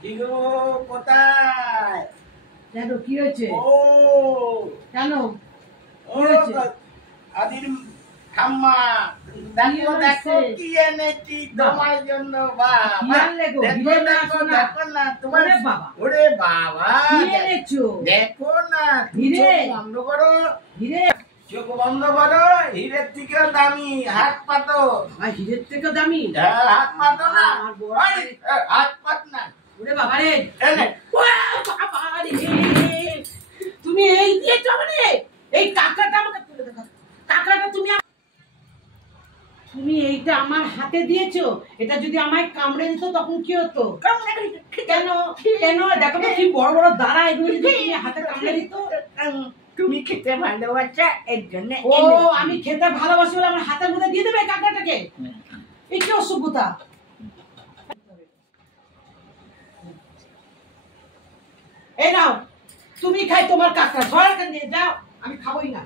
কি গো কোথায়? কেন কি হয়েছে? ও কেন ও আদির ঠাম্মা, দেখো দেখো কি এনেছি তোমার জন্য। বাবা দেখো দেখো দেখো না তোমার। ওরে বাবা দেখো না, চোখ বন্ধ করো, চোখ বন্ধ করো। হীরের থেকেও দামি, হাত পাতো। হীরের থেকেও দামি? হাত পাতো না, হাত পাত না। ওরে বাবা রে, তুমি এই দিয়েছ মানে এই কাঁকড়াটা আমাকে তুলে দেখো। কাঁকড়াটা তুমি এইটা আমার হাতে দিয়েছো। এটা যদি আমায় কামড়ে দিত তখন কি হতো? কেন কেন দেখো তো কি বড় বড় দাঁড়া, এগুলো যদি তুমি হাতে কামড়ে দিত। তুমি খেতে ভালোবাসা এর জন্য। ও আমি খেতে ভালোবাসি বলে আমার হাতের মধ্যে দিয়ে দেবে কাঁকড়াটাকে? এই কি অসভ্যতা! এই নাও তুমি খাই তোমার কাঁকড়া, ঘর নিয়ে যাও, আমি খাবোই না।